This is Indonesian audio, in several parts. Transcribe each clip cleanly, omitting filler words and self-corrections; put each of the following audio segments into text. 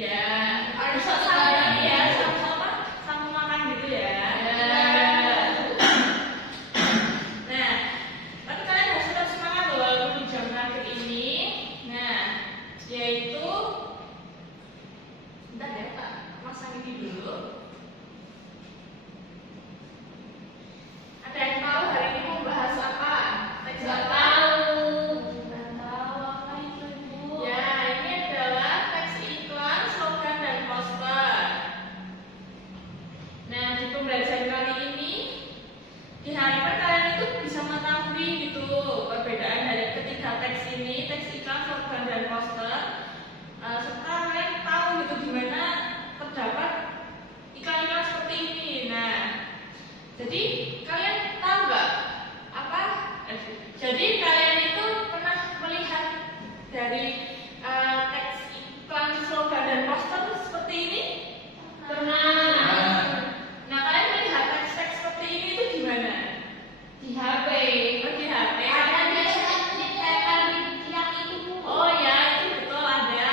Ya, harus sama ya, sama makan gitu ya. Nah, tapi kalian harus tetap semangat loh walaupun di jam terakhir ini. Nah, yaitu bentar ya Kak, masang ini dulu. Ada yang tahu hari ini mau bahas apa? Teks apa? Nggak tahu apa itu Ibu. Ya, ini adalah teks iklan, slogan dan poster. Nah, di pembelajaran kali ini diharapkan kalian itu bisa mengetahui gitu perbedaan dari ketiga teks ini, teks iklan, slogan dan poster. Serta kalian tahu gitu gimana terdapat iklan-iklan seperti ini. Nah, jadi kalian tahu nggak apa? Jadi kalian itu pernah melihat dari teks iklan, slogan dan poster seperti ini? Pernah. Nah, kalian melihat teks-teks seperti ini itu gimana? Di HP. Oh, di HP. Ada biasanya ditempel di tiang itu Bu. Oh ya, itu betul ada.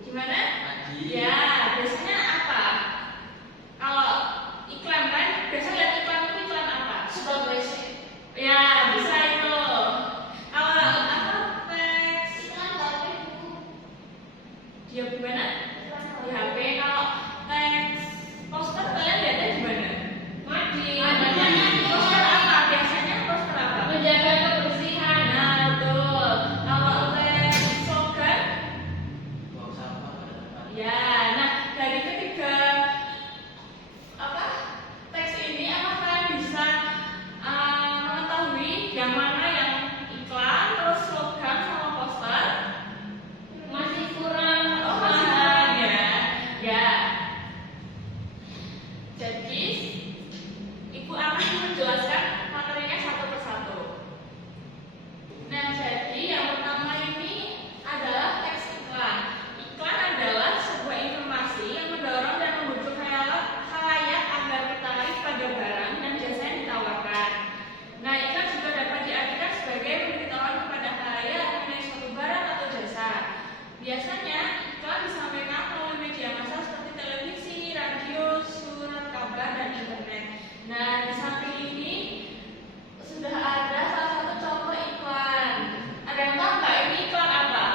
Gimana? Ya, biasanya apa? Kalau iklan kan, biasanya lihat iklan itu iklan apa? Sebab WC. Ya, bisa itu. Kalau apa teks iklan HP Bu? Dia gimana? Di HP. Kalau teks poster kalian lihatnya gimana? Poster apa? Biasanya poster apa? Menjaga kebersihan. Nah, betul. Kalau teks slogan? Buang sampah pada tempatnya. Ya, nah dari ketiga teks ini apa kalian bisa mengetahui yang mana yang iklan, terus slogan sama poster? Masih kurang. Oh, masih kurang ya. Ya. Jadi Ibu akan menjelaskan materinya satu persatu. Nah, jadi yang pertama ini adalah teks iklan. Iklan adalah sebuah informasi yang mendorong dan membujuk khalayak agar tertarik pada barang dan jasa yang ditawarkan. Nah, iklan juga dapat diartikan sebagai memberitahuan kepada khalayak mengenai suatu barang atau jasa. Biasanya iklan disampaikan melalui media massa seperti televisi, radio, surat kabar, dan internet. Nah, di samping ini sudah ada salah satu contoh iklan. Ada yang tahu nggak ini iklan apa?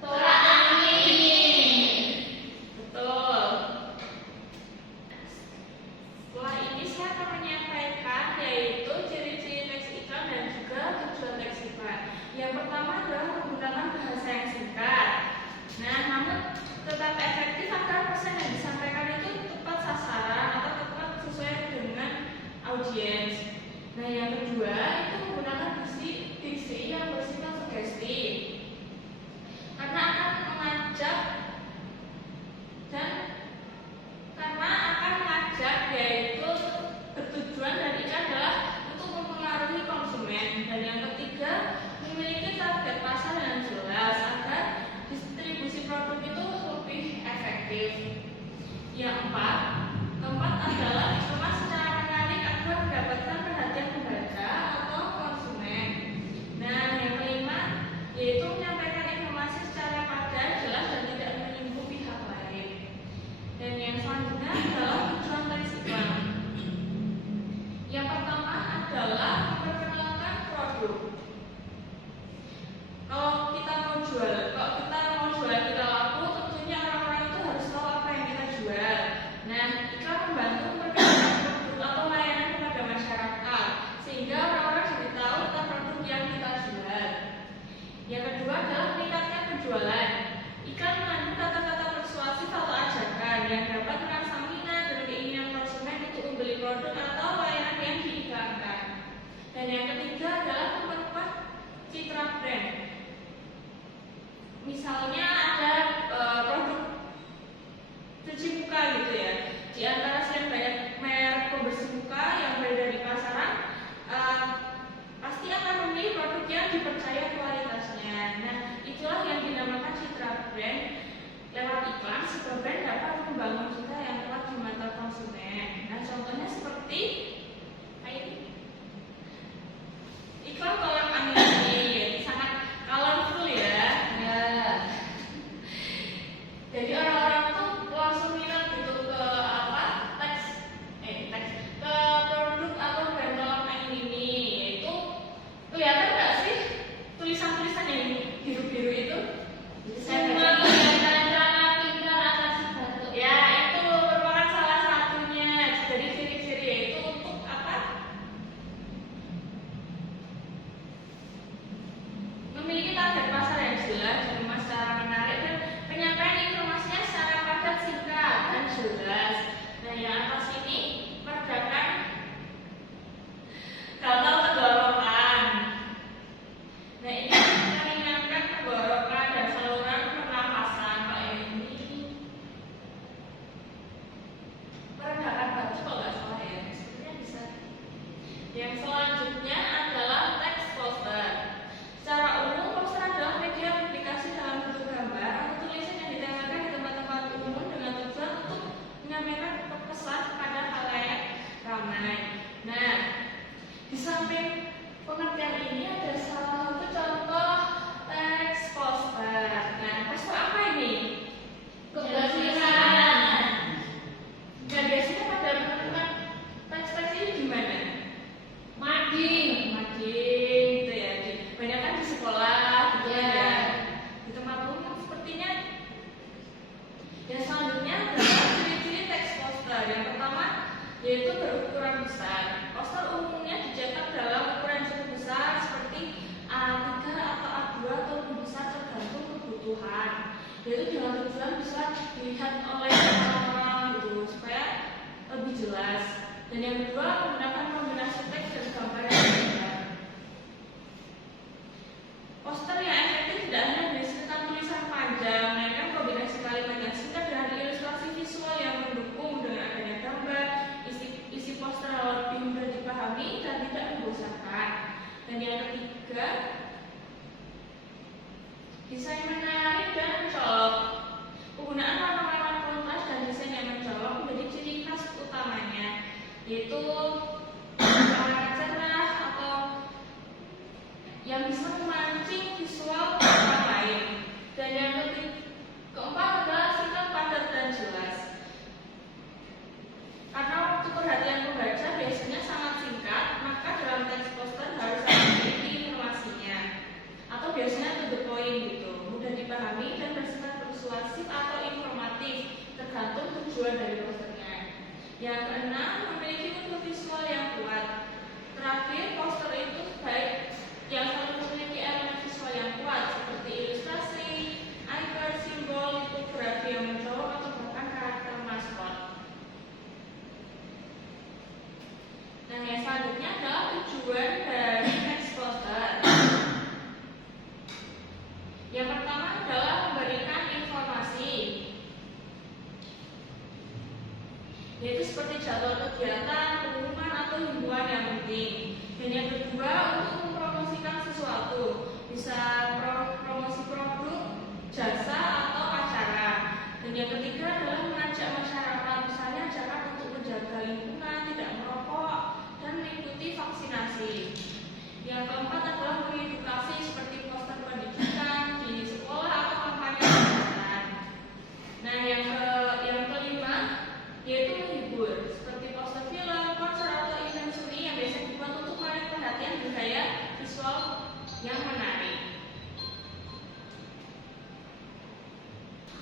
Tolak angin. Betul. Setelah ini saya akan menyampaikan yaitu ciri-ciri teks iklan dan juga tujuan teks iklan. Yang pertama adalah menggunakan bahasa yang singkat. Nah, namun tetap efektif agar pesan yang disampaikan itu tepat sasaran atau tepat sesuai dengan audiens. Nah, yang kedua itu menggunakan diksi yang bersifat sugesti karena akan mengajak yaitu bertujuan dan iklan adalah untuk mempengaruhi konsumen. Dan yang ketiga memiliki target pasar yang jelas agar distribusi produk itu lebih efektif. Yang keempat adalah dikemas secara menarik agar mendapatkan perhatian pembaca atau konsumen. Nah, yang kelima yaitu menyampaikan informasi secara padat, jelas dan tidak menyinggung pihak lain. Dan yang selanjutnya adalah tujuan teks iklan. Yang pertama adalah memperkenalkan produk. Kalau kita mau jualan kita laku, tentunya orang-orang itu harus tahu apa yang kita jual. Nah, iklan membantu memperkenalkan produk atau layanan kepada masyarakat. Yaitu dengan tujuan bisa dilihat oleh orang-orang gitu supaya lebih jelas. Dan yang kedua, menggunakan kombinasi teks dan gambar yang berbeda. Poster yang efektif tidak hanya berisikan tulisan panjang, melainkan kombinasi kalimat yang singkat dengan ilustrasi visual yang mendukung. Dengan adanya gambar, isi poster lebih mudah dipahami dan tidak membosankan. Dan yang ketiga, desain menarik dan mencolok. Penggunaan warna-warna kontras dan desain yang mencolok menjadi ciri khas utamanya, yaitu warna cerah atau yang bisa memancing visual orang lain. Dan yang keempat adalah sikap padat dan jelas. Karena waktu perhatian pembaca biasanya sangat singkat, maka dalam teks poster harus ada inti informasinya, atau biasanya to the point gitu, mudah dipahami dan bersifat persuasif atau informatif, tergantung tujuan dari posternya. Yang keenam, memiliki unsur visual yang kuat. Terakhir, poster itu baik yang selalu memiliki elemen visual yang kuat seperti ilustrasi, icon, simbol, tipografi yang mencolok atau bahkan karakter maskot. Nah, yang selanjutnya adalah tujuan dari teks poster. Yang pertama adalah memberikan informasi, yaitu seperti jadwal kegiatan, pengumuman atau himbauan yang penting. Dan yang kedua, untuk mempromosikan sesuatu, bisa promosi produk, jasa, atau acara. Dan yang ketiga adalah mengajak masyarakat, misalnya ajakan untuk menjaga lingkungan, tidak merokok, dan mengikuti vaksinasi. Yang keempat adalah mengedukasi seperti poster pendidikan di sekolah atau kampanye kesehatan. Nah, yang kelima yaitu menghibur, seperti poster film, konser atau event seni yang biasa dibuat untuk menarik perhatian budaya visual yang menarik.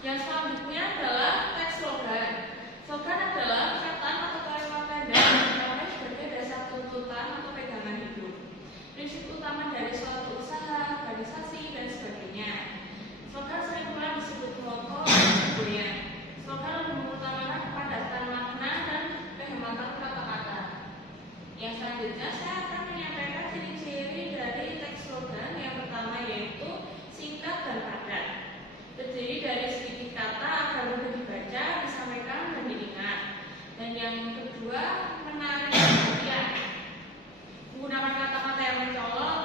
Yang selanjutnya adalah teks slogan. Slogan adalah perkataan atau kalimat pendek yang dipakai sebagai dasar tuntutan atau pegangan hidup, prinsip utama dari suatu usaha, organisasi, dan sebagainya. Slogan sering pula disebut moto dan slogan. Slogan lebih mengutamakan kepadatan makna dan kehematan kata-kata. Yang selanjutnya saya akan menyampaikan ciri-ciri dari teks slogan. Yang pertama yaitu singkat dan padat, terdiri dari sedikit kata agar mudah dibaca, disampaikan, dan diingat. Dan yang kedua, menarik perhatian, menggunakan kata-kata yang mencolok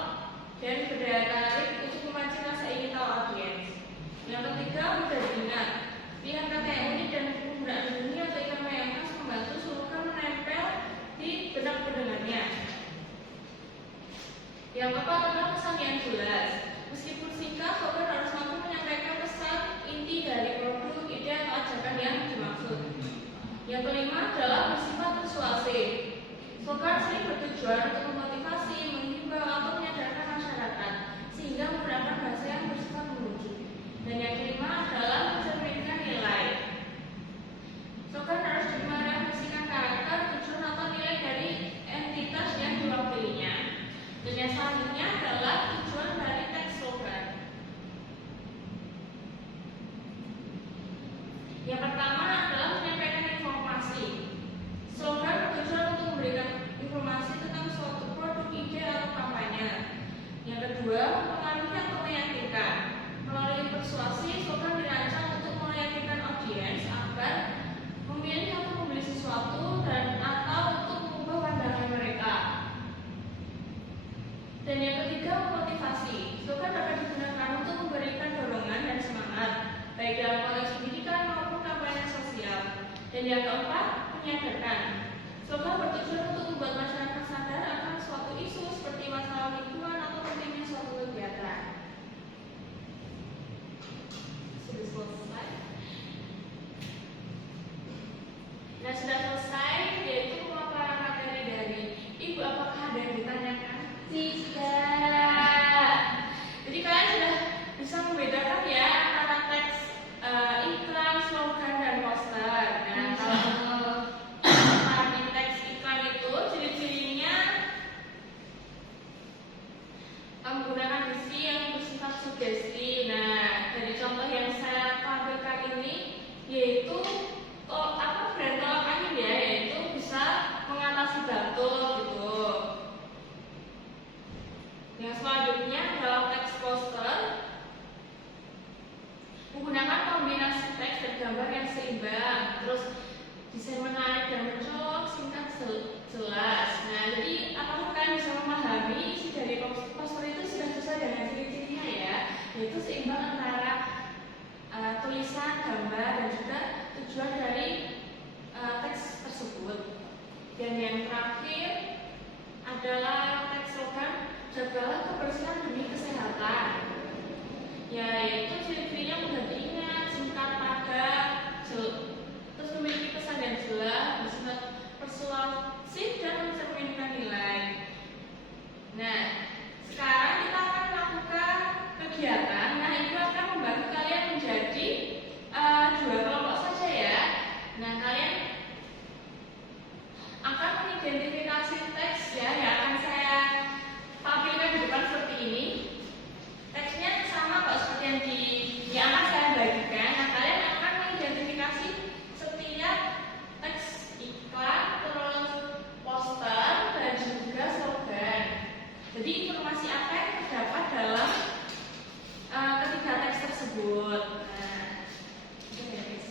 dan berdaya tarik untuk memancing rasa ingin tahu audiens. Yang ketiga, mudah diingat, pilihan kata yang unik dan penggunaan bunyi atau irama yang khas membantu slogan menempel di benak pendengarnya. Yang keempat adalah pesan yang jelas. Meskipun singkat, slogan harus mampu menyampaikan pesan inti dari produk, ide, atau ajakan yang dimaksud. Yang kelima adalah bersifat persuasif. Slogan sering bertujuan untuk memotivasi, menghimbau, atau menyadarkan masyarakat, sehingga menggunakan bahasa yang bersifat menuju. Dan yang kelima adalah mencerminkan nilai. Slogan harus merefleksikan karakter, tujuan, atau nilai dari entitas yang diwakilinya. Dan yang selanjutnya adalah tujuan dari teks slogan. Yang pertama adalah menyampaikan informasi. Slogan bertujuan untuk memberikan informasi tentang suatu produk, ide, atau kampanye. Yang kedua, mempengaruhi atau meyakinkan. Melalui persuasi, slogan dirancang untuk meyakinkan audiens agar memilih atau membeli sesuatu dan atau untuk mengubah pandangan mereka. Dan yang ketiga, memotivasi. Slogan dapat digunakan untuk memberikan dorongan dan semangat, baik dalam konteks pendidikan maupun kampanye sosial. Dan yang keempat, menyadarkan. Slogan bertujuan untuk membuat masyarakat sadar akan suatu isu seperti masalah lingkungan atau pentingnya suatu kegiatan. Sudah selesai. Nah, sudah selesai, yaitu pemaparan materi dari Ibu. Apakah ada yang ditanyakan? Tidak. Jadi kalian sudah bisa membedakan ya antara teks iklan, slogan, dan poster. Nah, kalau di teks iklan itu ciri-cirinya menggunakan diksi yang ini yaitu brand tolak angin ya, yaitu bisa mengatasi batuk gitu. Yang selanjutnya adalah teks poster. Menggunakan kombinasi teks dan gambar yang seimbang, terus desain menarik dan mencolok, singkat, jelas. Nah, jadi apakah kalian bisa memahami isi dari poster itu sudah sesuai dengan ciri-cirinya ya, yaitu seimbang antara tulisan, gambar, dan juga tujuan dari teks tersebut. Dan yang terakhir adalah teks slogan, jagalah kebersihan demi kesehatan. Ya, yaitu ciri-cirinya mudah diingat, singkat, padat, terus memiliki pesan yang jelas, bersifat persuasif dan mencerminkan nilai. Nah, sekarang kita akan melakukan kegiatan. Nah, Ibu akan membantu kalian menjadi 2 kelompok saja ya. Nah, kalian akan mengidentifikasi teks ya, yang akan saya tampilkan di depan seperti ini. Teksnya sama kok seperti yang akan saya bagikan. Nah, kalian akan mengidentifikasi setiap teks iklan, terus poster, dan juga slogan. Jadi informasi apa yang terdapat dalam ketiga teks tersebut. Nah, itu ya guys.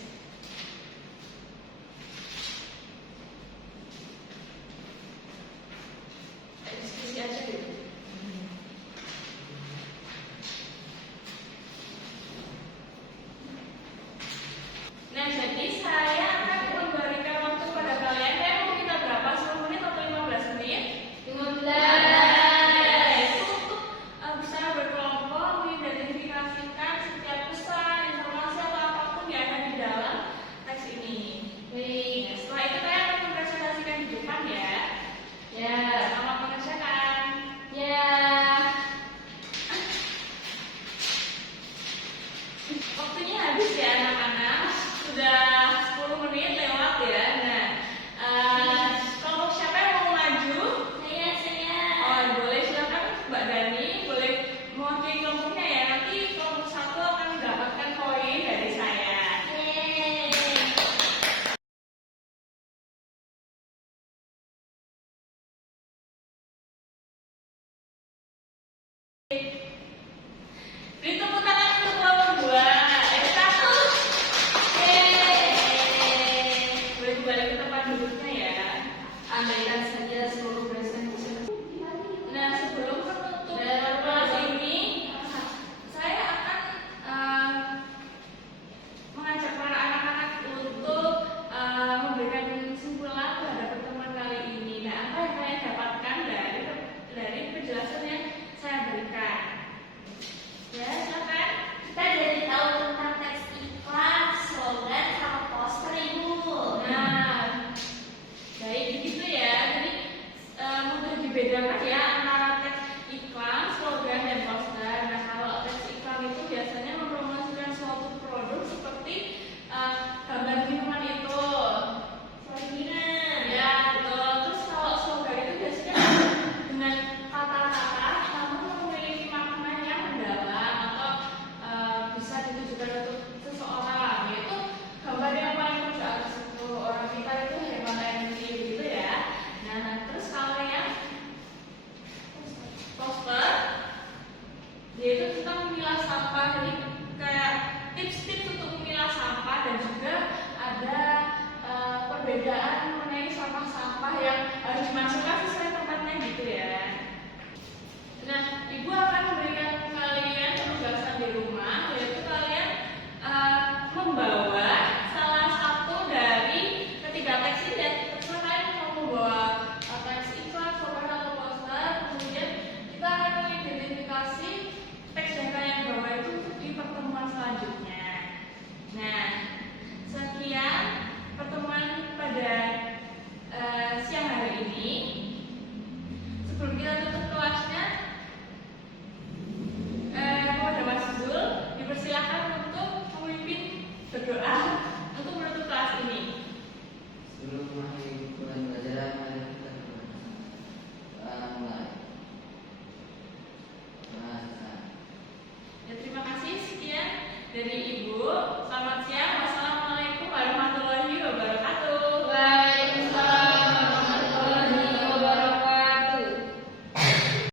Diskusi aja dulu. Nah, jadi saya akan memberikan waktu kepada kalian. Saya mau minta berapa? 10 menit atau 15 menit? 15. Itu untuk bisa berkelompok mengidentifikasikan setiap pesan, informasi atau apapun yang ada di dalam teks ini. Baik. Nah, setelah itu kalian akan mempresentasikan di depan ya. Ya, selamat mengerjakan. Ya. Waktunya habis ya anak-anak. Sudah 10 menit lewat ya. Nah, kelompok siapa yang mau maju? Saya. Oh, boleh, silakan Mbak Dani, boleh mewakili kelompoknya ya. Nanti kelompok 1 akan mendapatkan poin dari saya. Beri tepuk tangan untuk kelompok 2. Satu. Boleh kembali ke tempat duduknya ya. Andaikan saja seluruh presentasi. Nah, sebelum menutup kelas ini, saya akan mengajak para anak-anak untuk memberikan kesimpulan terhadap pertemuan kali ini. Nah, apa yang kalian dapatkan dari penjelasan yang saya berikan? Ya, silakan. Kita jadi tahu tentang teks iklan, slogan, sama poster Ibu. Nah, baik begitu ya. Jadi mudah dibedakan ya antara teks iklan, slogan, dan poster. Nah, kalau teks iklan itu biasanya mempromosikan suatu produk seperti gambar minuman itu. Slogan. Ya, betul. Terus kalau slogan itu biasanya dengan kata-kata namun memiliki makna yang mendalam atau bisa ditujukan untuk seseorang, yaitu gambar yang paling mudah itu orang kita itu hebat energi gitu ya. Nah, terus kalau yang poster, yaitu kita memilah sampah, jadi kayak tips-tips untuk memilah sampah, dan juga ada perbedaan mengenai sampah-sampah yang harus dimasukkan sesuai tempatnya gitu ya. Nah, Ibu akan memberikan kalian penugasan di rumah, yaitu kalian membawa salah satu dari ketiga teks ini. Dan terserah kalian mau membawa teks iklan, slogan, atau poster. Kemudian kita akan mengidentifikasi teks yang kalian bawa itu untuk di pertemuan selanjutnya. Nah, sekian pertemuan pada siang hari ini. Sebelum kita tutup kelasnya, kepada Mas Zul dipersilakan untuk memimpin berdoa untuk menutup kelas ini. Sebelum mengakhiri pelajaran, mari kita mulai. Ya, terima kasih. Sekian dari